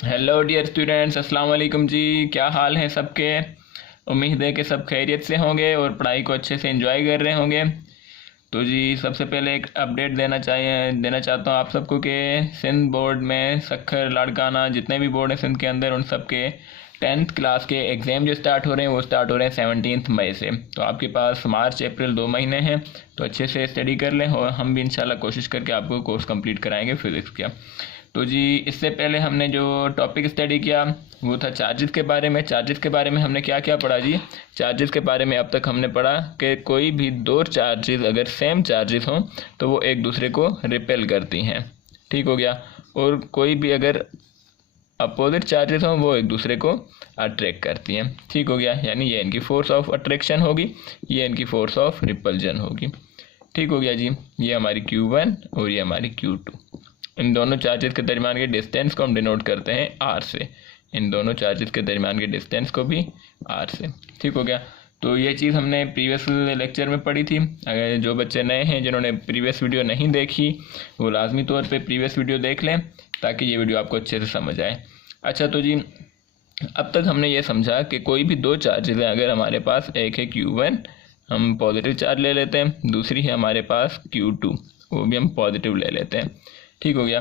Hello dear students, अस्सलाम वालेकुम जी। क्या हाल है सबके। उम्मीद है कि सब खैरियत से होंगे और पढ़ाई को अच्छे से एंजॉय कर रहे होंगे। तो जी सबसे पहले एक अपडेट देना चाहता हूँ आप सबको कि सिंध बोर्ड में सक्खर लाड़काना जितने भी बोर्ड हैं सिंध के अंदर, उन सब के 10th क्लास के एग्ज़ाम जो स्टार्ट हो रहे हैं वो स्टार्ट हो रहे हैं 17 मई से। तो आपके पास मार्च अप्रैल 2 महीने हैं, तो अच्छे से स्टडी कर लें और हम भी इंशाल्लाह कोशिश करके आपको कोर्स कंप्लीट कराएंगे फिज़िक्स का। तो जी इससे पहले हमने जो टॉपिक स्टडी किया वो था चार्जेस के बारे में। चार्जेस के बारे में हमने क्या क्या पढ़ा जी। चार्जेस के बारे में अब तक हमने पढ़ा कि कोई भी दो चार्जेस अगर सेम चार्जेस हों तो वो एक दूसरे को रिपेल करती हैं, ठीक हो गया। और कोई भी अगर अपोजिट चार्जेस हों वो एक दूसरे को अट्रैक्ट करती हैं, ठीक हो गया। यानी ये इनकी फोर्स ऑफ अट्रैक्शन होगी, ये इनकी फोर्स ऑफ रिपल्जन होगी, ठीक हो गया जी। ये हमारी Q1 और ये हमारी Q2। इन दोनों चार्जेस के दरमियान के डिस्टेंस को हम डिनोट करते हैं R से। इन दोनों चार्जेस के दरमियान के डिस्टेंस को भी R से, ठीक हो गया। तो ये चीज़ हमने प्रीवियस लेक्चर में पढ़ी थी। अगर जो बच्चे नए हैं जिन्होंने प्रीवियस वीडियो नहीं देखी वो लाजमी तौर पे प्रीवियस वीडियो देख लें ताकि ये वीडियो आपको अच्छे से समझ आए। अच्छा तो जी अब तक हमने ये समझा कि कोई भी दो चार्जेस हैं, अगर हमारे पास एक है Q1 हम पॉजिटिव चार्ज ले लेते हैं, दूसरी है हमारे पास Q2 वो भी हम पॉजिटिव ले लेते हैं, ठीक हो गया।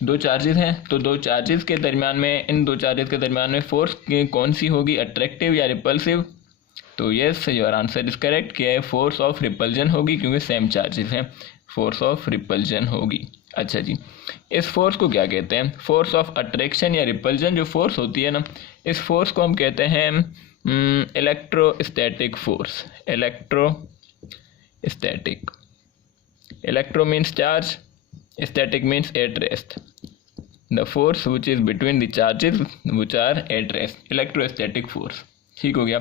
दो चार्जेस हैं तो दो चार्जेस के दरमियान में, इन दो चार्जेस के दरमियान में फोर्स कौन सी होगी, अट्रैक्टिव या रिपल्सिव। तो yes your answer is correct कि फोर्स ऑफ रिपल्जन होगी क्योंकि सेम चार्जेस हैं, फोर्स ऑफ रिपल्जन होगी। अच्छा जी इस फोर्स को क्या कहते हैं, फोर्स ऑफ अट्रैक्शन या रिपल्जन जो फोर्स होती है ना, इस फोर्स को हम कहते हैं electrostatic force. Electrostatic, electro means charge, static means at rest, the force which is between the charges which are at rest, electrostatic force, ठीक हो गया।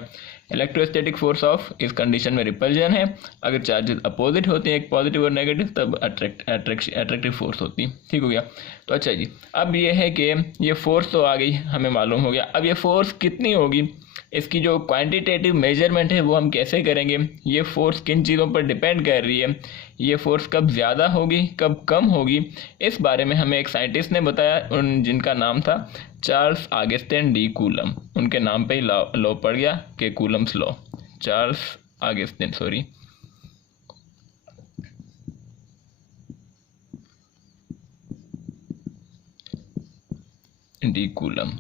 इलेक्ट्रोस्टैटिक फोर्स ऑफ इस कंडीशन में रिपल्जन है, अगर चार्जेस अपोजिट होते हैं एक पॉजिटिव और नेगेटिव तब अट्रैक्टिव फोर्स होती है, ठीक हो गया। तो अच्छा जी अब ये है कि ये फोर्स तो आ गई हमें मालूम हो गया, अब ये फोर्स कितनी होगी, इसकी जो क्वांटिटेटिव मेजरमेंट है वो हम कैसे करेंगे, ये फोर्स किन चीज़ों पर डिपेंड कर रही है, ये फोर्स कब ज़्यादा होगी कब कम होगी, इस बारे में हमें एक साइंटिस्ट ने बताया जिनका नाम था चार्ल्स ऑगस्टिन डी कूलम। उनके नाम पे ही लॉ पड़ गया कि Coulomb's law. Charles Augustin de coulomb.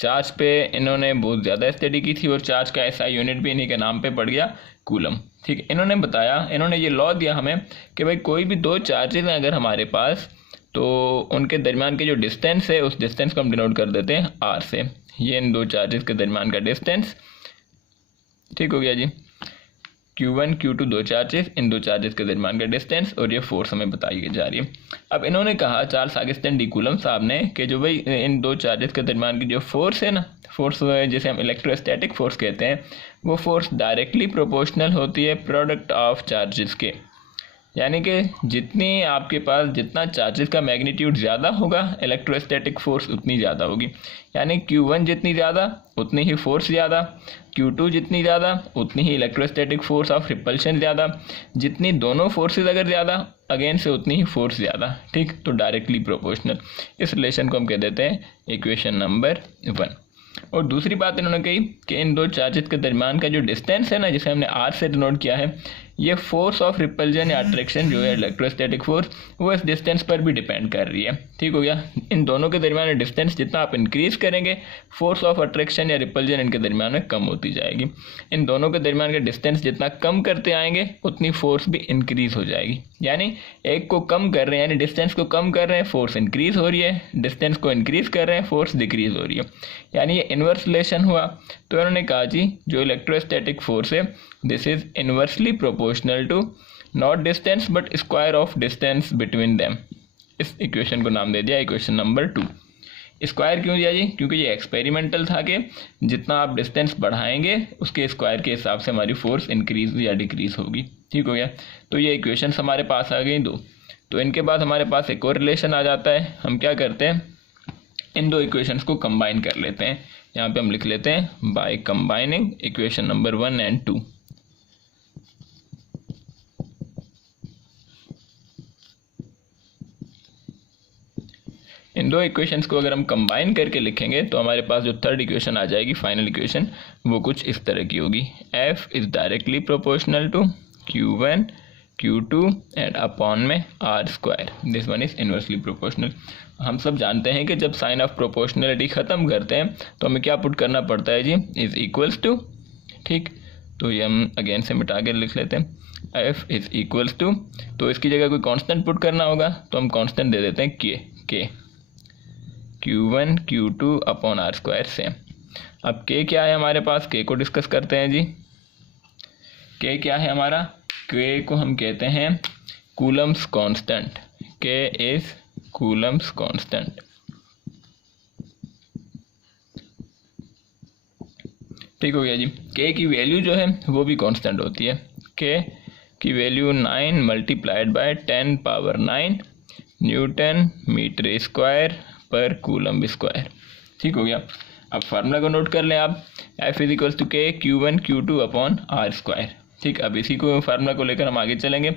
Charge पे इन्होंने बहुत ज़्यादा स्टडी की थी और चार्ज का ऐसा यूनिट भी इन्हीं के नाम पे पड़ गया कूलम, ठीक है। इन्होंने बताया, इन्होंने ये लॉ दिया हमें कि भाई कोई भी दो चार्जेस हैं अगर हमारे पास तो उनके दरमियान के जो डिस्टेंस है उस डिस्टेंस को हम डिनोट कर देते हैं R से। ये इन दो चार्जेस के दरमियान का डिस्टेंस, ठीक हो गया जी। Q1 Q2 दो चार्जेस, इन दो चार्जेस के दरमियान का डिस्टेंस और ये फोर्स हमें बताई जा रही है। अब इन्होंने कहा चार्ल्स ऑगस्टिन डी कूलम साहब ने कि जो भाई इन दो चार्जेस के दरमियान की जो फोर्स है ना, फोर्स जिसे हम इलेक्ट्रोस्टैटिक फोर्स कहते हैं, वो फोर्स डायरेक्टली प्रोपोर्शनल होती है प्रोडक्ट ऑफ चार्जेस के। यानी कि जितनी आपके पास जितना चार्जेस का मैग्नीट्यूड ज़्यादा होगा इलेक्ट्रोस्टैटिक फोर्स उतनी ज़्यादा होगी। यानी Q1 जितनी ज़्यादा उतनी ही फोर्स ज़्यादा, Q2 जितनी ज़्यादा उतनी ही इलेक्ट्रोस्टैटिक फोर्स ऑफ रिपल्शन ज़्यादा, जितनी दोनों फोर्सेस अगर ज़्यादा अगेन से उतनी ही फोर्स ज़्यादा, ठीक। तो डायरेक्टली प्रोपोर्शनल, इस रिलेशन को हम कह देते हैं इक्वेशन नंबर 1। और दूसरी बात इन्होंने कही कि इन दो चार्जेस के दरमियान का जो डिस्टेंस है ना, जिसे हमने R से डिनोट किया है, ये फोर्स ऑफ रिपल्जन या अट्रैक्शन जो है इलेक्ट्रोस्टैटिक फोर्स वो इस डिस्टेंस पर भी डिपेंड कर रही है, ठीक हो गया। इन दोनों के दरमियान डिस्टेंस जितना आप इंक्रीज करेंगे फोर्स ऑफ अट्रैक्शन या रिपल्जन इनके दरमियान में कम होती जाएगी। इन दोनों के दरमियान का डिस्टेंस जितना कम करते आएंगे उतनी फोर्स भी इंक्रीज हो जाएगी। यानी एक को कम कर रहे हैं, यानी डिस्टेंस को कम कर रहे हैं फोर्स इंक्रीज हो रही है, डिस्टेंस को इंक्रीज कर रहे हैं फोर्स डिक्रीज हो रही है, यानी ये इन्वर्स रिलेशन हुआ। तो इन्होंने कहा जी जो इलेक्ट्रोस्टैटिक फोर्स है this is inversely proportional to not distance but square of distance between them. इस इक्वेशन को नाम दे दिया इक्वेशन नंबर 2। स्क्वायर क्यों दिया जी, क्योंकि ये एक्सपेरिमेंटल था कि जितना आप डिस्टेंस बढ़ाएंगे उसके स्क्वायर के हिसाब से हमारी फोर्स इंक्रीज या डिक्रीज होगी, ठीक हो गया। तो ये इक्वेशंस हमारे पास आ गई 2। तो इनके बाद हमारे पास एक और रिलेशन आ जाता है, हम क्या करते हैं इन दो इक्वेशंस को कंबाइन कर लेते हैं। यहाँ पे हम लिख लेते हैं by combining equation number 1 and 2। इन दो इक्वेशंस को अगर हम कंबाइन करके लिखेंगे तो हमारे पास जो थर्ड इक्वेशन आ जाएगी, फाइनल इक्वेशन, वो कुछ इस तरह की होगी। F is directly proportional to Q1 Q2 and upon में R²। This one is inversely proportional. हम सब जानते हैं कि जब साइन ऑफ प्रोपोर्शनलिटी ख़त्म करते हैं तो हमें क्या पुट करना पड़ता है जी, इज़ इक्वल्स टू। ठीक, तो ये हम अगेन से मिटा के लिख लेते हैं, F इज़ इक्वल्स टू, तो इसकी जगह कोई कांस्टेंट पुट करना होगा तो हम कांस्टेंट दे देते हैं K Q1 Q2 upon R² same. अब K क्या है हमारे पास, K को डिस्कस करते हैं जी। K क्या है हमारा, K को हम कहते हैं Coulomb's constant. K is Coulomb's constant. ठीक हो गया जी। K की वैल्यू जो है वो भी कांस्टेंट होती है। K की value 9 multiplied by 10 power 9 newton metre square पर कूलम स्क्वायर। ठीक हो गया। अब फार्मूला को नोट कर लें आप, F is equals to K Q1 Q2 upon R²। ठीक, अब इसी को फार्मूला को लेकर हम आगे चलेंगे।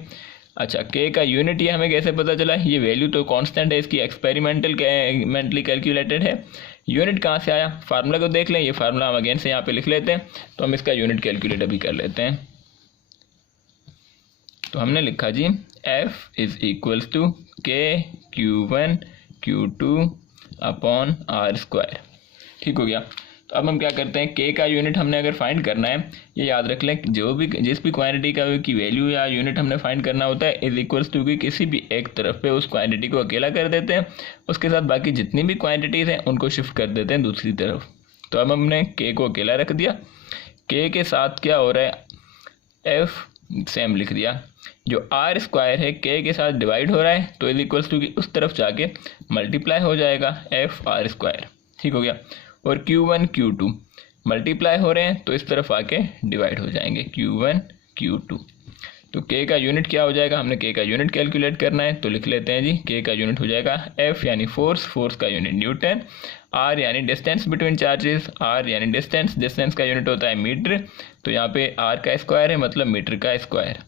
अच्छा, K का यूनिट ये हमें कैसे पता चला, ये वैल्यू तो कांस्टेंट है, इसकी एक्सपेरिमेंटली कैलकुलेटेड है। यूनिट कहाँ से आया, फार्मूला को देख लें। ये फार्मूला हम अगेन से यहाँ पे लिख लेते हैं, तो हम इसका यूनिट कैलकुलेट अभी कर लेते हैं। तो हमने लिखा जी F is equals to K Q1 Q2 upon R²। ठीक हो गया। तो अब हम क्या करते हैं, K का यूनिट हमने अगर फाइंड करना है, ये याद रख लें, जिस भी क्वांटिटी का की वैल्यू या यूनिट हमने फाइंड करना होता है, इज इक्वल्स टू की किसी भी एक तरफ पे उस क्वांटिटी को अकेला कर देते हैं, उसके साथ बाकी जितनी भी क्वांटिटीज़ हैं उनको शिफ्ट कर देते हैं दूसरी तरफ। तो अब हमने K को अकेला रख दिया, K के साथ क्या हो रहा है, F सेम लिख दिया। जो R² है K के साथ डिवाइड हो रहा है, तो इज इक्वल्स टू की उस तरफ जाके मल्टीप्लाई हो जाएगा F R²। ठीक हो गया। और Q1 Q2 मल्टीप्लाई हो रहे हैं तो इस तरफ आके डिवाइड हो जाएंगे Q1 Q2। तो K का यूनिट क्या हो जाएगा, हमने K का यूनिट कैलकुलेट करना है, तो लिख लेते हैं जी। K का यूनिट हो जाएगा F यानी फोर्स का यूनिट न्यूटन, R यानी डिस्टेंस बिटवीन चार्जेस, R यानी डिस्टेंस का यूनिट होता है मीटर, तो यहाँ पे R का स्क्वायर है मतलब मीटर का स्क्वायर,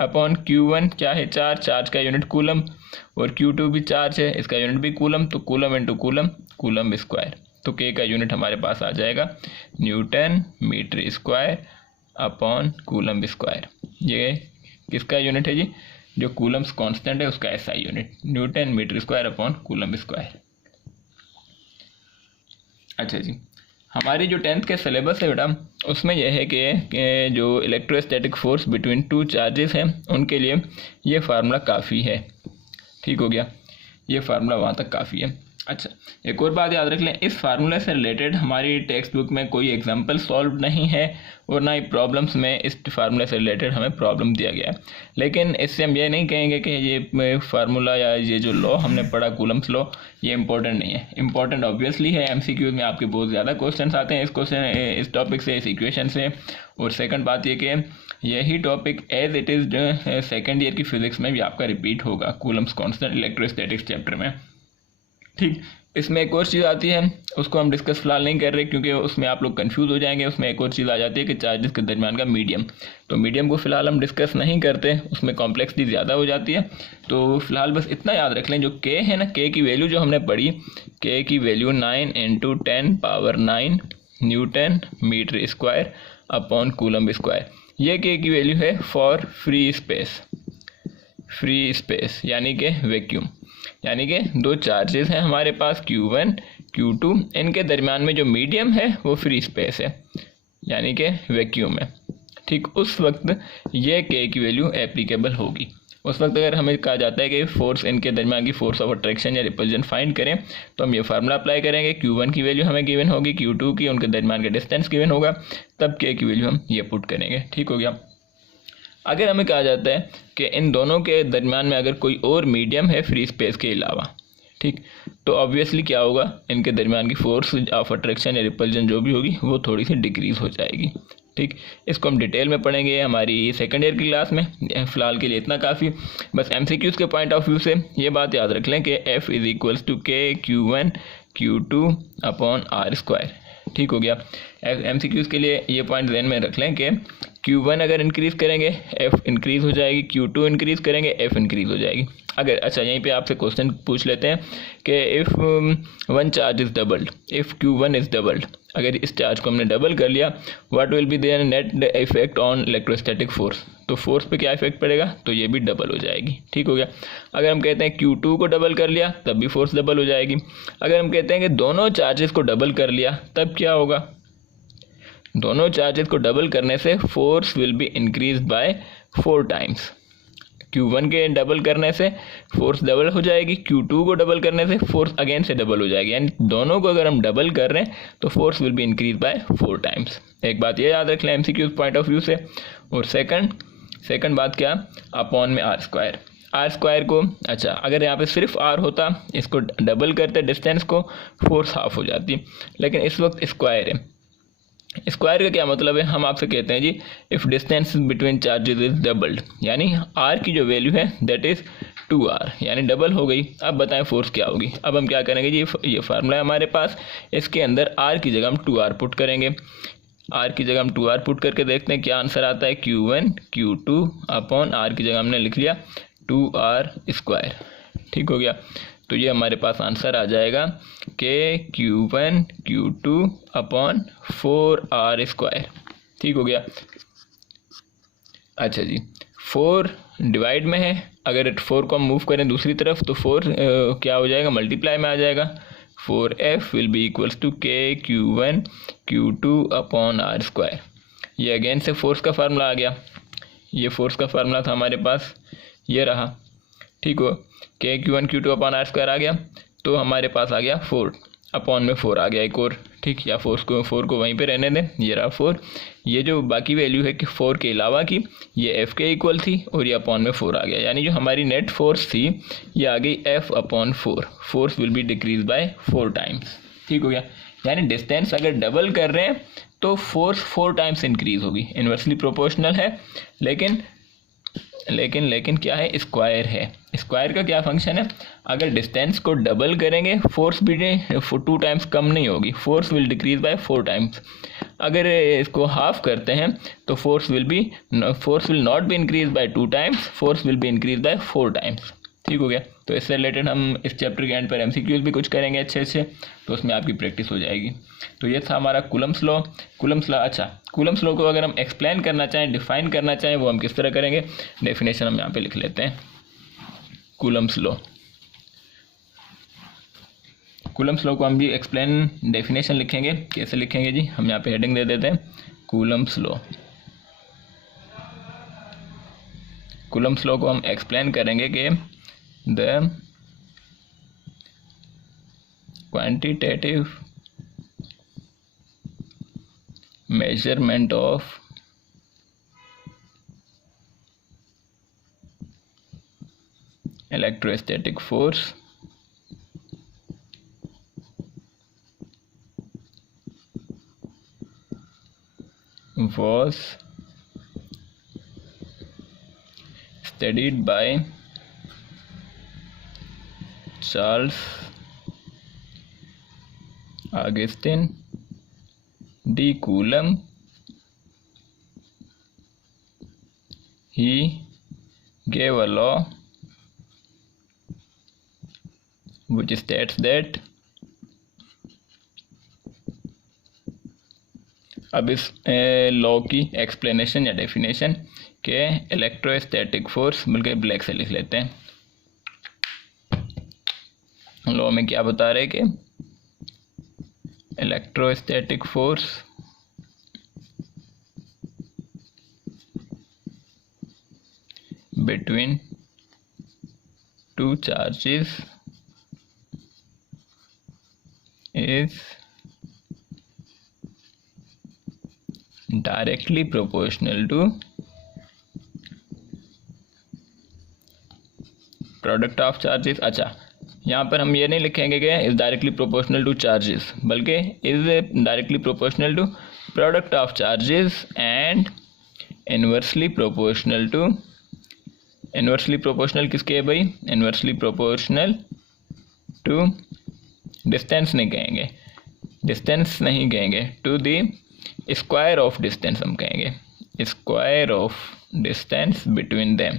अपॉन Q1 क्या है, चार्ज का यूनिट कूलम, और Q2 भी चार्ज है, इसका यूनिट भी कूलम, तो कूलम इंटू कूलम स्क्वायर। तो K का यूनिट हमारे पास आ जाएगा newton metre square upon coulomb square. ये किसका यूनिट है जी, जो कूलम्स कांस्टेंट है उसका SI unit, newton metre square upon coulomb square. अच्छा जी, हमारी जो 10th के सिलेबस है बेटा, उसमें यह है कि जो electrostatic force between two charges हैं उनके लिए ये फार्मूला काफ़ी है। ठीक हो गया, ये फार्मूला वहाँ तक काफ़ी है। अच्छा, एक और बात याद रख लें, इस फार्मूले से रिलेटेड हमारी टेक्स्ट बुक में कोई एग्जांपल सॉल्व नहीं है और ना ही प्रॉब्लम्स में इस फार्मूले से रिलेटेड हमें प्रॉब्लम दिया गया है। लेकिन इससे हम ये नहीं कहेंगे कि ये फार्मूला या ये जो लॉ हमने पढ़ा कूलम्स लॉ, ये इंपॉर्टेंट नहीं है। इंपॉर्टेंट ऑब्वियसली है, MCQ में आपके बहुत ज़्यादा क्वेश्चन आते हैं इस टॉपिक से, इस इक्वेशन से। और सेकंड बात ये कि यही topic as it is second year की फिजिक्स में भी आपका रिपीट होगा, कूलम्स कांस्टेंट इलेक्ट्रोस्टैटिक्स चैप्टर में। ठीक, इसमें एक और चीज़ आती है, उसको हम डिस्कस फिलहाल नहीं कर रहे क्योंकि उसमें आप लोग कंफ्यूज हो जाएंगे। उसमें एक और चीज़ आ जाती है कि चार्जेस के दरमियान का मीडियम, तो मीडियम को फिलहाल हम डिस्कस नहीं करते, उसमें कॉम्प्लेक्सिटी ज़्यादा हो जाती है। तो फिलहाल बस इतना याद रख लें, जो K है ना, K की वैल्यू जो हमने पढ़ी, K की value 9 × 10 power 9 newton metre square upon coulomb square. ये K की वैल्यू है फॉर फ्री स्पेस यानी कि वैक्यूम, यानी कि दो चार्जेस हैं हमारे पास Q1 Q2, इनके दरमियान में जो मीडियम है वो फ्री स्पेस है यानी कि वैक्यूम है। ठीक, उस वक्त ये K की वैल्यू एप्लीकेबल होगी। उस वक्त अगर हमें कहा जाता है कि फोर्स इनके दरमियान की फोर्स ऑफ अट्रैक्शन या रिपल्जन फाइंड करें, तो हम ये फार्मूला अप्लाई करेंगे। Q1 की वैल्यू हमें गिवन होगी, Q2 की, उनके दरमियान का डिस्टेंस गिवन होगा, तब K की वैल्यू हम ये पुट करेंगे। ठीक हो गया। अगर हमें कहा जाता है कि इन दोनों के दरमियान में अगर कोई और मीडियम है फ्री स्पेस के अलावा, ठीक, तो ऑब्वियसली क्या होगा, इनके दरमियान की फोर्स ऑफ अट्रैक्शन या रिपल्जन जो भी होगी वो थोड़ी सी डिक्रीज़ हो जाएगी। ठीक, इसको हम डिटेल में पढ़ेंगे हमारी सेकेंड ईयर की क्लास में। फ़िलहाल के लिए इतना काफ़ी, बस MCQs के पॉइंट ऑफ व्यू से ये बात याद रख लें कि F is equals to K Q1 Q2 upon R²। ठीक हो गया। MCQs के लिए ये पॉइंट ध्यान में रख लें कि Q1 अगर इंक्रीज़ करेंगे F इंक्रीज़ हो जाएगी, Q2 इंक्रीज़ करेंगे F इंक्रीज़ हो जाएगी। अगर अच्छा यहीं पे आपसे क्वेश्चन पूछ लेते हैं कि if one charge is doubled, if Q1 is doubled, अगर इस चार्ज को हमने डबल कर लिया, what will be there net effect on electrostatic force, तो फोर्स पे क्या इफेक्ट पड़ेगा, तो ये भी डबल हो जाएगी। ठीक हो गया। अगर हम कहते हैं Q2 को डबल कर लिया तब भी फोर्स डबल हो जाएगी। अगर हम कहते हैं कि दोनों चार्जेस को डबल कर लिया तब क्या होगा, दोनों चार्जेस को डबल करने से force will be increase by 4 times. Q1 के डबल करने से फोर्स डबल हो जाएगी, Q2 को डबल करने से फोर्स अगेन से डबल हो जाएगी, यानी दोनों को अगर हम डबल कर रहे हैं तो force will be increase by 4 times. एक बात ये याद रख लें MCQ पॉइंट ऑफ व्यू से। और सेकंड बात क्या, अपॉन में आर स्क्वायर को, अच्छा अगर यहाँ पे सिर्फ आर होता, इसको डबल करते डिस्टेंस को, फोर्स हाफ हो जाती, लेकिन इस वक्त स्क्वायर है। स्क्वायर का क्या मतलब है, हम आपसे कहते हैं जी if distance between charges is doubled, यानी आर की जो वैल्यू है दैट इज़ 2r, यानी डबल हो गई। अब बताएं फोर्स क्या होगी। अब हम क्या करेंगे जी, ये फार्मूला है हमारे पास, इसके अंदर r की जगह हम 2r पुट करेंगे। r की जगह हम 2r पुट करके देखते हैं क्या आंसर आता है, Q1 Q2 अपॉन r की जगह हमने लिख लिया 2r स्क्वायर। ठीक हो गया। तो ये हमारे पास आंसर आ जाएगा कि Q1 Q2 upon 4r square. ठीक हो गया। अच्छा जी, 4 डिवाइड में है, अगर 4 को हम मूव करें दूसरी तरफ तो 4 क्या हो जाएगा, मल्टीप्लाई में आ जाएगा। 4f will be equals to k Q1 Q2 upon r square. ये अगेन से फोर्स का फार्मूला आ गया, ये फोर्स का फार्मूला था हमारे पास, ये रहा। ठीक हो, k Q1 Q2 upon r square आ गया, तो हमारे पास आ गया 4 अपॉन में 4 आ गया एक और। ठीक, या 4 को वहीं पे रहने दें, ये रहा 4। ये जो बाकी वैल्यू है कि 4 के अलावा की, ये f के इक्वल थी और ये अपॉन में 4 आ गया, यानी जो हमारी नेट फोर्स थी ये आ गई f upon 4। Force will be decrease by 4 times. ठीक हो गया। यानी डिस्टेंस अगर डबल कर रहे हैं तो फोर्स 4 टाइम्स इंक्रीज होगी। इन्वर्सली प्रोपोर्शनल है, लेकिन क्या है, स्क्वायर है। स्क्वायर का क्या फंक्शन है, अगर डिस्टेंस को डबल करेंगे फोर्स भी 2 टाइम्स कम नहीं होगी, force will decrease by 4 times. अगर इसको हाफ करते हैं तो force will not be increase by 2 times, force will be increase by 4 times. ठीक हो गया। तो इससे रिलेटेड हम इस चैप्टर के एंड पर MCQs भी कुछ करेंगे अच्छे, तो उसमें आपकी प्रैक्टिस हो जाएगी। तो ये था हमारा कूलम्स लॉ। अच्छा, कूलम्स लॉ को अगर हम एक्सप्लेन करना चाहें, डिफाइन करना चाहें, वो हम किस तरह करेंगे, डेफिनेशन हम यहाँ पे लिख लेते हैं। कूलम्स लॉ को हम भी एक्सप्लेन डेफिनेशन लिखेंगे, कैसे लिखेंगे जी, हम यहाँ पे हेडिंग दे देते हैं कूलम्स लॉ को हम एक्सप्लेन करेंगे कि the quantitative measurement of electrostatic force was studied by Charles Augustin de Coulomb. He gave a law which states that, अब इस लॉ की एक्सप्लेनेशन या डेफिनेशन के इलेक्ट्रोस्टैटिक फोर्स बल्कि ब्लैक से लिख लेते हैं। लॉ में क्या बता रहे कि electrostatic force between 2 charges is directly proportional to product of charges। अच्छा, यहाँ पर हम ये नहीं लिखेंगे कि is directly proportional to charges, बल्कि is directly proportional to product of charges and inversely proportional किसके है भाई, इन्वर्सली प्रोपोर्शनल टू डिस्टेंस नहीं कहेंगे, to the square of distance हम कहेंगे, square of distance between them.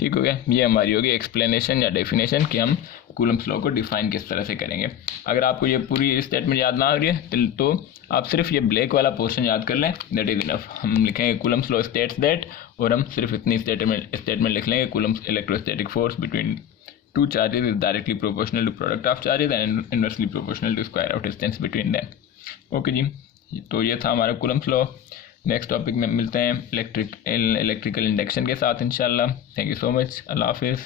ठीक हो गया। ये हमारी होगी एक्सप्लेनेशन या डेफिनेशन कि हम कूलम्स लॉ को डिफाइन किस तरह से करेंगे। अगर आपको ये पूरी स्टेटमेंट याद ना आ रही है तो आप सिर्फ ये ब्लैक वाला पोर्शन याद कर लें, दैट इज इनफ। हम लिखेंगे कूलम्स लॉ स्टेट्स दैट, और हम सिर्फ इतनी स्टेटमेंट लिख लेंगे, Coulomb's electrostatic force between two charges is directly proportional to product of charges and inversely proportional to square of distance between them। Okay जी, तो ये था हमारा कूलम्स लॉ। नेक्स्ट टॉपिक में मिलते हैं इलेक्ट्रिकल इंडक्शन के साथ इंशाल्लाह। Thank you so much. अल्लाह हाफिज़।